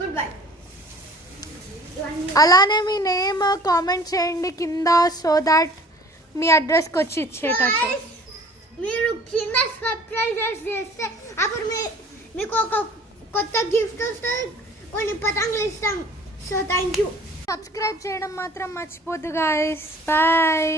Good bye. అలానే మీ name comment చేయండి కింద, సో దాట్ మీ అడ్రస్కి వచ్చి ఇచ్చేటట్టు. మీరు కింద సబ్స్క్రైబ్ చేస్తే అప్పుడు మీకు ఒక కొత్త గిఫ్ట్ వస్తుంది, కొన్ని పతంగులు ఇస్తాం. So thank you. సబ్స్క్రైబ్ చేయడం మాత్రం మర్చిపోద్దు గాయస్. బాయ్.